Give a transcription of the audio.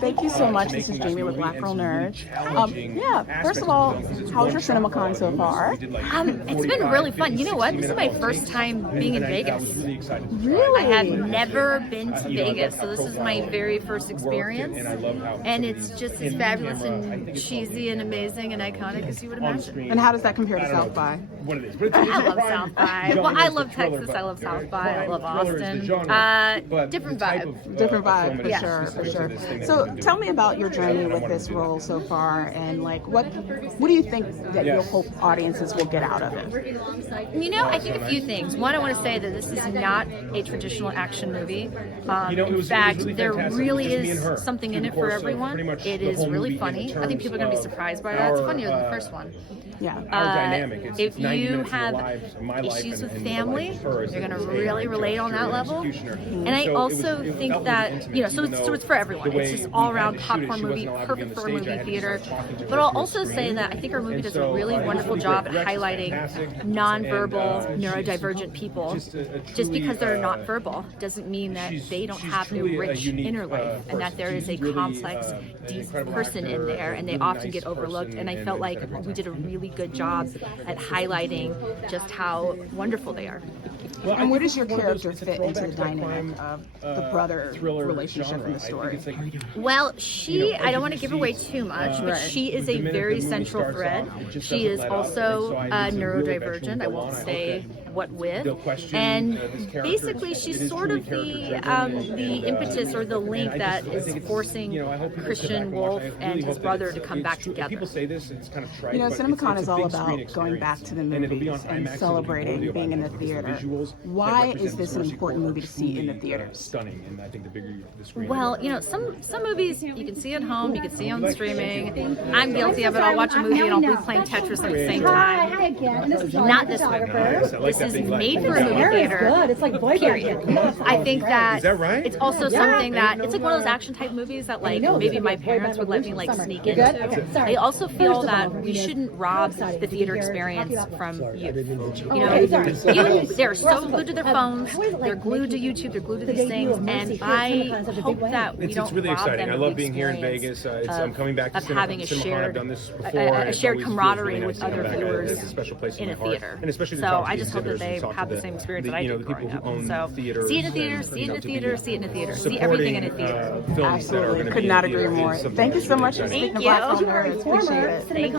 Thank you so much. This is Jamie with Black Girl Nerds. First of all, how's your CinemaCon so far? It's been really fun. You know what? This is my first time being in Vegas. Really? I have never been to Vegas, so this is my very first experience. And it's just as fabulous and cheesy and amazing and iconic as you would imagine. And how does that compare to South by? I love South by. Well, I love Texas. I love South by. I love Austin. Different vibe. Different vibe, for sure. So tell me about your journey with this role so far, and like what do you think that you'll hope audiences will get out of it? You know, I think a few things. One, I want to say that this is not a traditional action movie. In fact, there really is something in it for everyone. It is really funny. I think people are going to be surprised by that. It's funnier than the first one. Yeah. If you have issues with family, you're going to really relate on that level. And I also think that, you know, so it's for everyone. It's just all around popcorn movie, perfect for a movie theater. But I'll also say that I think our movie does a really wonderful job at highlighting nonverbal, neurodivergent people. Just because they're not verbal doesn't mean that they don't have a rich inner life, and that there is a complex, deep person in there, and they often get overlooked. And I felt like we did a really good job at highlighting just how wonderful they are. And where does your character fit into the dynamic of the brother relationship in the story? Well, I don't want to give away too much, but she is a very central thread. She is also neurodivergent. I won't say what with. And basically, she's sort of the impetus or the link that is forcing Christian Wolf and his brother to come back together. You know, CinemaCon is all about going back to the movies and celebrating being in the theater. Why is this an important movie to see in the theaters? Well, you know, some movies you can see at home, you can see on streaming. I'm guilty of it. I'll watch a movie and I'll be playing Tetris at the same time. Not this one. This is made for a movie theater. Period. I think that it's also something that it's like one of those action type movies that like maybe my parents would let me like sneak into. I also feel that we shouldn't rob the theater experience from youth. You know, youth, they're so glued to their phones, they're glued to YouTube, they're glued to these things, and I hope that we don't really rob exciting. them I of love the being here in Vegas. I'm coming back to having a shared camaraderie with other viewers in a theater. And especially so I just hope that they have the same experience that I did growing up. So see it in a theater, see it in a theater, see it in a theater, see everything in a theater. Absolutely, could not agree more. Thank you so much for speaking to Black Girl Nerds. Appreciate it.